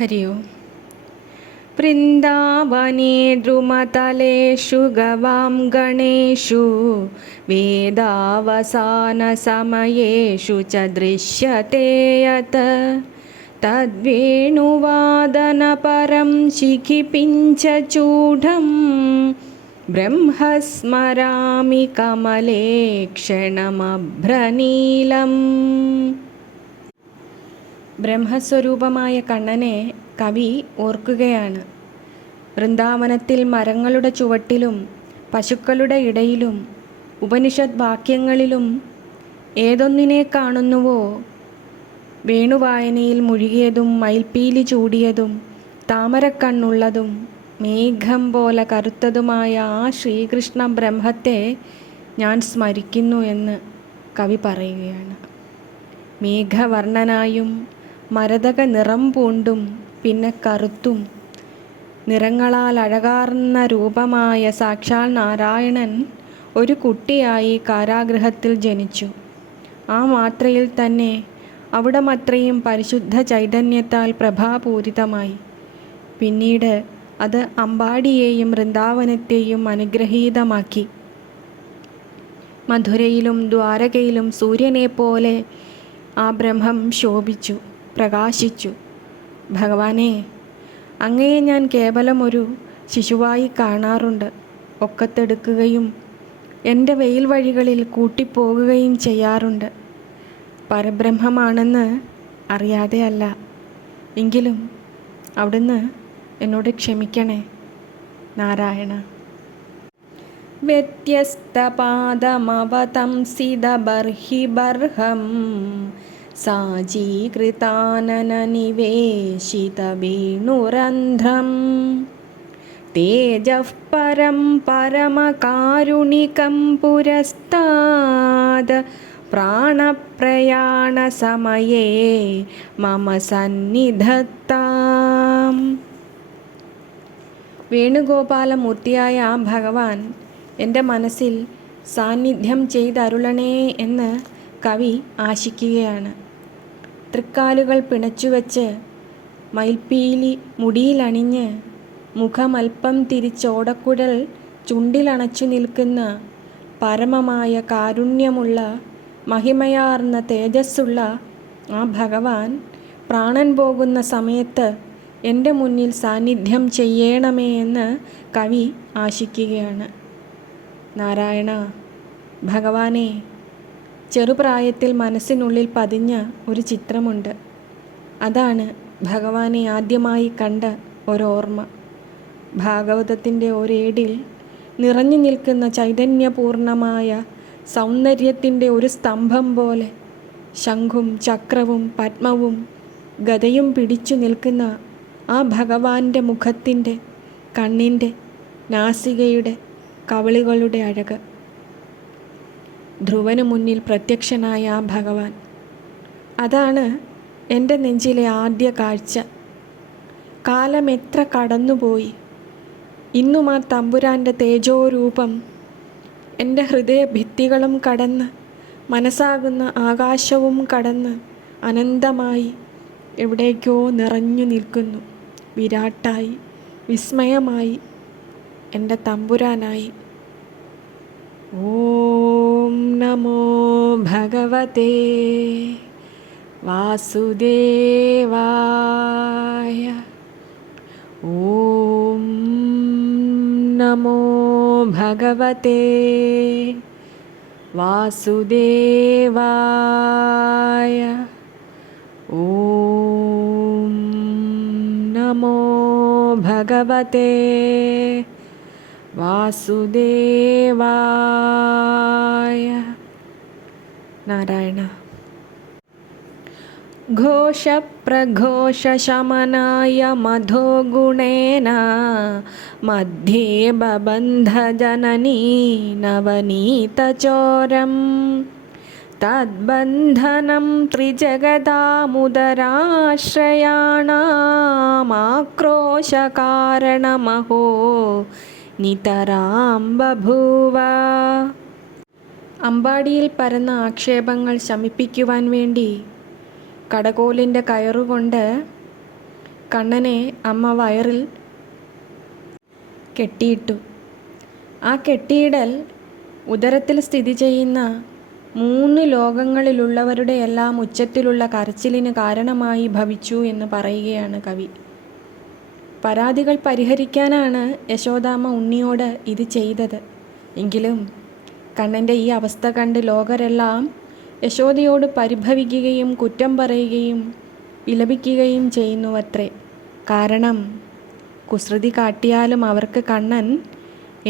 हरि ओम्। वृन्दावने द्रुमतलेषु गवां गणेषु वेदावसानसमयेषु च दृश्यते यत् तद्वेणुवादनपरं शिखिपिञ्चचूढं ब्रह्मस्मरामि कमले क्षणमभ्रनीलम्. ബ്രഹ്മസ്വരൂപമായ കണ്ണനെ കവി ഓർക്കുകയാണ്. വൃന്ദാവനത്തിൽ മരങ്ങളുടെ ചുവട്ടിലും പശുക്കളുടെ ഇടയിലും ഉപനിഷത് വാക്യങ്ങളിലും ഏതൊന്നിനെ കാണുന്നുവോ, വേണുവായനയിൽ മുഴുകിയതും മയിൽപ്പീലി ചൂടിയതും താമരക്കണ്ണുള്ളതും മേഘം പോലെ കറുത്തതുമായ ആ ശ്രീകൃഷ്ണ ബ്രഹ്മത്തെ ഞാൻ സ്മരിക്കുന്നു എന്ന് കവി പറയുകയാണ്. മേഘവർണ്ണനായും മരതക നിറം പൂണ്ടും പിന്നെ കറുത്തും നിറങ്ങളാൽ അഴകാർന്ന രൂപമായ സാക്ഷാൽ നാരായണൻ ഒരു കുട്ടിയായി കാരാഗൃഹത്തിൽ ജനിച്ചു. ആ മാത്രയിൽ തന്നെ അവിടമത്രയും പരിശുദ്ധ ചൈതന്യത്താൽ പ്രഭാപൂരിതമായി. പിന്നീട് അത് അമ്പാടിയെയും വൃന്ദാവനത്തെയും അനുഗ്രഹീതമാക്കി. മധുരയിലും ദ്വാരകയിലും സൂര്യനെപ്പോലെ ആ ബ്രഹ്മം ശോഭിച്ചു, പ്രകാശിച്ചു. ഭഗവാനെ, അങ്ങയെ ഞാൻ കേവലം ഒരു ശിശുവായി കാണാറുണ്ട്. ഒക്കത്തെടുക്കുകയും എൻ്റെ വെയിൽ വഴികളിൽ കൂട്ടിപ്പോകുകയും ചെയ്യാറുണ്ട്. പരബ്രഹ്മമാണെന്ന് അറിയാതെ അല്ല. എങ്കിലും അവിടുന്ന് എന്നോട് ക്ഷമിക്കണേ നാരായണ. വ്യത്യസ്തപാദമവതംസിതബർഹിബർഹം സാജീകൃതാനനനിവേശിതവേണുരന്ധ്രം തേജഃ പരം പരമകാരുണികം പുരസ്താദ് പ്രാണപ്രയാണസമയേ മമ സന്നിധത്താം. വേണുഗോപാലമൂർത്തിയായ ആ ഭഗവാൻ എൻ്റെ മനസ്സിൽ സാന്നിധ്യം ചെയ്തരുളണേ എന്ന് കവി ആശിക്കുകയാണ്. തൃക്കാലുകൾ പിണച്ചുവെച്ച് മയിൽപ്പീലി മുടിയിലണിഞ്ഞ് മുഖമൽപ്പം തിരിച്ചോടക്കുഴൽ ചുണ്ടിലണച്ചു നിൽക്കുന്ന പരമമായ കാരുണ്യമുള്ള മഹിമയാർന്ന തേജസ്സുള്ള ആ ഭഗവാൻ പ്രാണൻ പോകുന്ന സമയത്ത് എൻ്റെ മുന്നിൽ സാന്നിധ്യം ചെയ്യണമേ എന്ന് കവി ആശിക്കുകയാണ്. നാരായണ ഭഗവാനെ, ചെറുപ്രായത്തിൽ മനസ്സിനുള്ളിൽ പതിഞ്ഞ ഒരു ചിത്രമുണ്ട്. അതാണ് ഭഗവാനെ ആദ്യമായി കണ്ട ഒരോർമ്മ. ഭാഗവതത്തിൻ്റെ ഒരേടിൽ നിറഞ്ഞു നിൽക്കുന്ന ചൈതന്യപൂർണമായ സൗന്ദര്യത്തിൻ്റെ ഒരു സ്തംഭം പോലെ ശംഖും ചക്രവും പത്മവും ഗദയും പിടിച്ചു നിൽക്കുന്ന ആ ഭഗവാന്റെ മുഖത്തിൻ്റെ, കണ്ണിൻ്റെ, നാസികയുടെ, കവിളുകളുടെ അഴക്. ധ്രുവന് മുന്നിൽ പ്രത്യക്ഷനായ ആ ഭഗവാൻ, അതാണ് എൻ്റെ നെഞ്ചിലെ ആദ്യ കാഴ്ച. കാലം എത്ര കടന്നുപോയി, ഇന്നും ആ തമ്പുരാൻ്റെ തേജോരൂപം എൻ്റെ ഹൃദയഭിത്തികളും കടന്ന് മനസ്സാകുന്ന ആകാശവും കടന്ന് അനന്തമായി എവിടേക്കോ നിറഞ്ഞു നിൽക്കുന്നു. വിരാട്ടായി, വിസ്മയമായി, എൻ്റെ തമ്പുരാനായി. ഓം നമോ ഭഗവതേ വാസുദേവായ. ഓം നമോ ഭഗവതേ വാസുദേവായ. ഓം നമോ ഭഗവതേ വാസുദേവായ. നാരായണ. ഘോഷപ്രഘോഷശമനായ മധോ ഗുണേന മധ്യേ ബബന്ധജനനീ നവനീതചോരം തദ്ബന്ധനം ത്രിജഗദാമുദരാശ്രയാണാമാക്രോശകാരണമഹോ നിതരാം ബഭൂവ. അമ്പാടിയിൽ പരന്ന ആക്ഷേപങ്ങൾ ശമിപ്പിക്കുവാൻ വേണ്ടി കടകോലിൻ്റെ കയറുകൊണ്ട് കണ്ണനെ അമ്മ വയറിൽ കെട്ടിയിട്ടു. ആ കെട്ടിയിടൽ ഉദരത്തിൽ സ്ഥിതി ചെയ്യുന്ന 3 ലോകങ്ങളിലുള്ളവരുടെ എല്ലാം ഉച്ചത്തിലുള്ള കരച്ചിലിന് കാരണമായി ഭവിച്ചു എന്ന് പറയുകയാണ് കവി. പരാതികൾ പരിഹരിക്കാനാണ് യശോദാമ്മ ഉണ്ണിയോട് ഇത് ചെയ്തത്. എങ്കിലും കണ്ണൻ്റെ ഈ അവസ്ഥ കണ്ട് ലോകരെല്ലാം യശോദയോട് പരിഭവിക്കുകയും കുറ്റം പറയുകയും വിലപിക്കുകയും ചെയ്യുന്നുവത്രേ. കാരണം കുസൃതി കാട്ടിയാലും അവർക്ക് കണ്ണൻ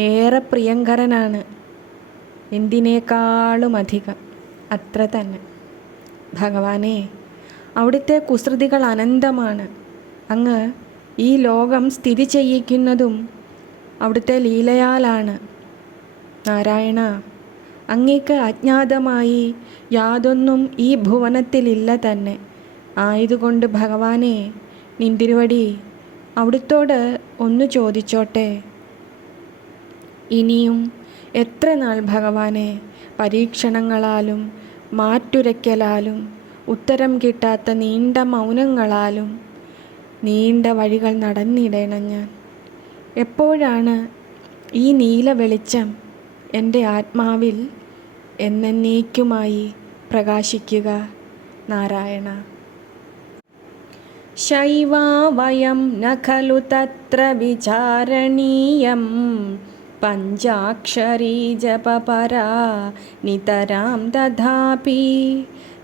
ഏറെ പ്രിയങ്കരനാണ്, എന്തിനേക്കാളും അധികം. അത്ര തന്നെ. ഭഗവാനെ, അവിടുത്തെ കുസൃതികൾ അനന്തമാണ്. അങ്ങ് ഈ ലോകം സ്ഥിതി ചെയ്യിക്കുന്നതും അവിടുത്തെ ലീലയാലാണ്. നാരായണ, അങ്ങേക്ക് അജ്ഞാതമായി യാതൊന്നും ഈ ഭുവനത്തിലില്ല തന്നെ. ആയതുകൊണ്ട് ഭഗവാനെ, നിന്തിരുവടി അവിടുത്തോട് ഒന്ന് ചോദിച്ചോട്ടെ. ഇനിയും എത്ര നാൾ ഭഗവാനെ പരീക്ഷണങ്ങളാലും മാറ്റുരയ്ക്കലാലും ഉത്തരം കിട്ടാത്ത നീണ്ട മൗനങ്ങളാലും നീണ്ട വഴികൾ നടന്നിടണം ഞാൻ? എപ്പോഴാണ് ഈ നീല വെളിച്ചം എൻ്റെ ആത്മാവിൽ എന്നേക്കുമായി പ്രകാശിക്കുക? നാരായണ. ശൈവാ വയം ന ഖലു തത്ര വിചാരണീയം പഞ്ചാക്ഷരീ ജപപരാ നിതരാം തഥാപി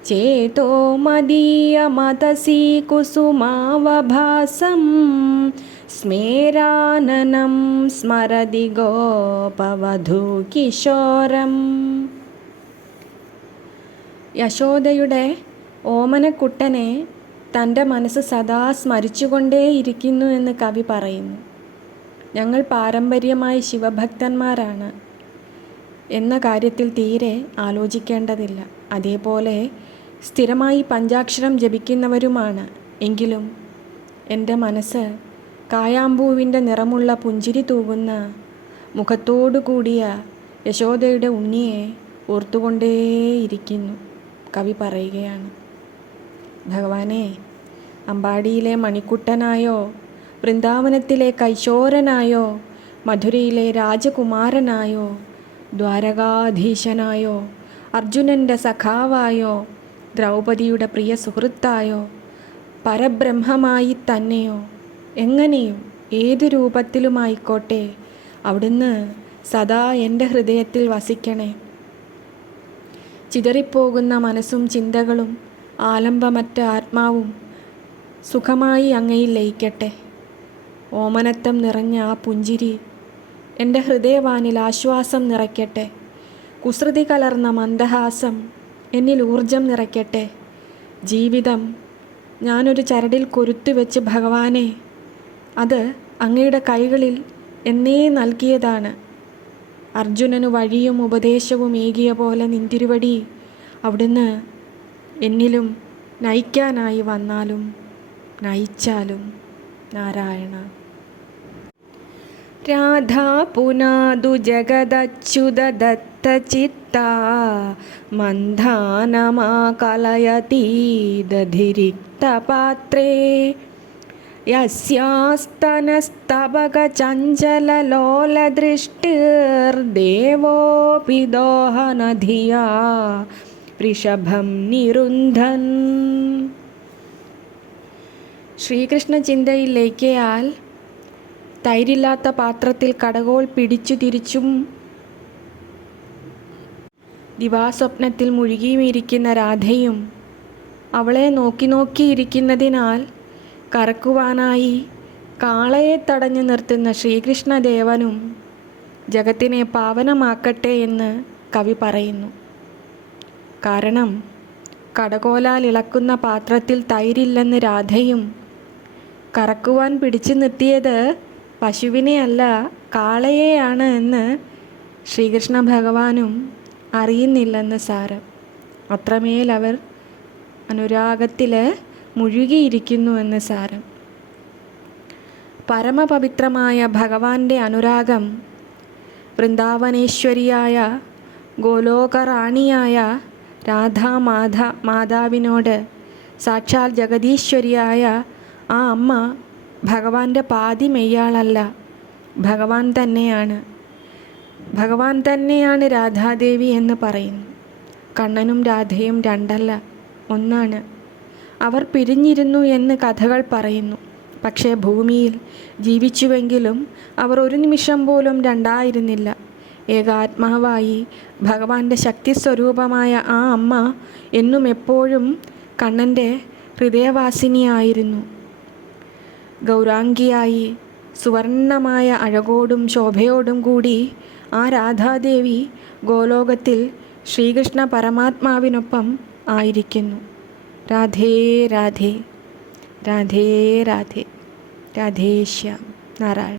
ചേതോ മദീയമതസി കുസുമാവഭാസം സ്മേരാനനം സ്മരതി ഗോപവധൂ കിശോരം. യശോദയുടെ ഓമനക്കുട്ടനെ തൻ്റെ മനസ്സ് സദാ സ്മരിച്ചുകൊണ്ടേയിരിക്കുന്നു എന്ന് കവി പറയുന്നു. ഞങ്ങൾ പാരമ്പര്യമായി ശിവഭക്തന്മാരാണ് എന്ന കാര്യത്തിൽ തീരെ ആലോചിക്കേണ്ടതില്ല. അതേപോലെ സ്ഥിരമായി പഞ്ചാക്ഷരം ജപിക്കുന്നവരുമാണ്. എങ്കിലും എൻ്റെ മനസ്സ് കായാമ്പൂവിൻ്റെ നിറമുള്ള പുഞ്ചിരി തൂകുന്ന മുഖത്തോടു കൂടിയ യശോദയുടെ ഉണ്ണിയെ ഓർത്തുകൊണ്ടേയിരിക്കുന്നു. കവി പറയുകയാണ്. ഭഗവാനെ, അമ്പാടിയിലെ മണിക്കുട്ടനായോ, വൃന്ദാവനത്തിലെ കൈശോരനായോ, മധുരയിലെ രാജകുമാരനായോ, ദ്വാരകാധീശനായോ, അർജുനൻ്റെ സഖാവായോ, ദ്രൗപദിയുടെ പ്രിയ സുഹൃത്തായോ, പരബ്രഹ്മമായി തന്നെയോ, എങ്ങനെയും ഏതു രൂപത്തിലുമായിക്കോട്ടെ, അവിടുന്ന് സദാ എൻ്റെ ഹൃദയത്തിൽ വസിക്കണേ. ചിതറിപ്പോകുന്ന മനസ്സും ചിന്തകളും ആലംബമറ്റ ആത്മാവും സുഖമായി അങ്ങയിൽ ലയിക്കട്ടെ. ഓമനത്തം നിറഞ്ഞ ആ പുഞ്ചിരി എൻ്റെ ഹൃദയവാനിൽ ആശ്വാസം നിറയ്ക്കട്ടെ. കുസൃതി കലർന്ന മന്ദഹാസം എന്നിൽ ഊർജം നിറയ്ക്കട്ടെ. ജീവിതം ഞാനൊരു ചരടിൽ കൊരുത്തു വെച്ച് ഭഗവാനെ, അത് അങ്ങയുടെ കൈകളിൽ എന്നേ നൽകിയതാണ്. അർജുനന് വഴിയും ഉപദേശവും ഏകിയ പോലെ നിന്തിരുവടി അവിടുന്ന് എന്നിലും നയിക്കാനായി വന്നാലും നയിച്ചാലും. നാരായണ. രാധാ പുനാദു ജഗദച്യുത ദത്തചിത്താ മന്ധാനമാ കലയതീദധിരിക്തപാത്രേ യസ്യാസ്തനസ്തബകചഞ്ചലലോലദൃഷ്ടിർദേവോപി ദോഹനധിയാ വൃഷഭം നിരുന്ധൻ. ശ്രീകൃഷ്ണ ചിന്തയിൽ ലയിക്കയാൽ തൈരില്ലാത്ത പാത്രത്തിൽ കടകോൾ പിടിച്ചു തിരിച്ചും ദിവാസ്വപ്നത്തിൽ മുഴുകിയുമിരിക്കുന്ന രാധയും അവളെ നോക്കിയിരിക്കുന്നതിനാൽ കറക്കുവാനായി കാളയെ തടഞ്ഞു നിർത്തുന്ന ശ്രീകൃഷ്ണദേവനും ജഗത്തിനെ പാവനമാക്കട്ടെ എന്ന് കവി പറയുന്നു. കാരണം കടകോലാൽ ഇളക്കുന്ന പാത്രത്തിൽ തൈരില്ലെന്ന് രാധയും കറക്കുവാൻ പിടിച്ചു നിർത്തിയത് പശുവിനെയല്ല കാളയെയാണ് എന്ന് ശ്രീകൃഷ്ണ ഭഗവാനും അറിയുന്നില്ലെന്ന് സാരം. അത്രമേൽ അവർ അനുരാഗത്തിൽ മുഴുകിയിരിക്കുന്നു എന്ന് സാരം. പരമപവിത്രമായ ഭഗവാന്റെ അനുരാഗം വൃന്ദാവനേശ്വരിയായ ഗോലോകറാണിയായ മാതാവിനോട് സാക്ഷാൽ ജഗദീശ്വരിയായ ആ അമ്മ ഭഗവാന്റെ പാതി മെയ്യാളല്ല, ഭഗവാൻ തന്നെയാണ്. ഭഗവാൻ തന്നെയാണ് രാധാദേവി എന്ന് പറയുന്നു. കണ്ണനും രാധയും രണ്ടല്ല, ഒന്നാണ്. അവർ പിരിഞ്ഞിരുന്നു എന്ന് കഥകൾ പറയുന്നു. പക്ഷേ ഭൂമിയിൽ ജീവിച്ചുവെങ്കിലും അവർ ഒരു നിമിഷം പോലും രണ്ടായിരുന്നില്ല. ഏകാത്മാവായി ഭഗവാന്റെ ശക്തി സ്വരൂപമായ ആ അമ്മ എന്നും എപ്പോഴും കണ്ണൻ്റെ ഹൃദയവാസിനിയായിരുന്നു. ഗൗരാംഗിയായി സുവർണമായ അഴകോടും ശോഭയോടും കൂടി ആ രാധാദേവി ഗോലോകത്തിൽ ശ്രീകൃഷ്ണ പരമാത്മാവിനൊപ്പം ആയിരിക്കുന്നു. രാധേ രാധേ, രാധേ രാധേ, രാധേശ്യാം നാരായണ.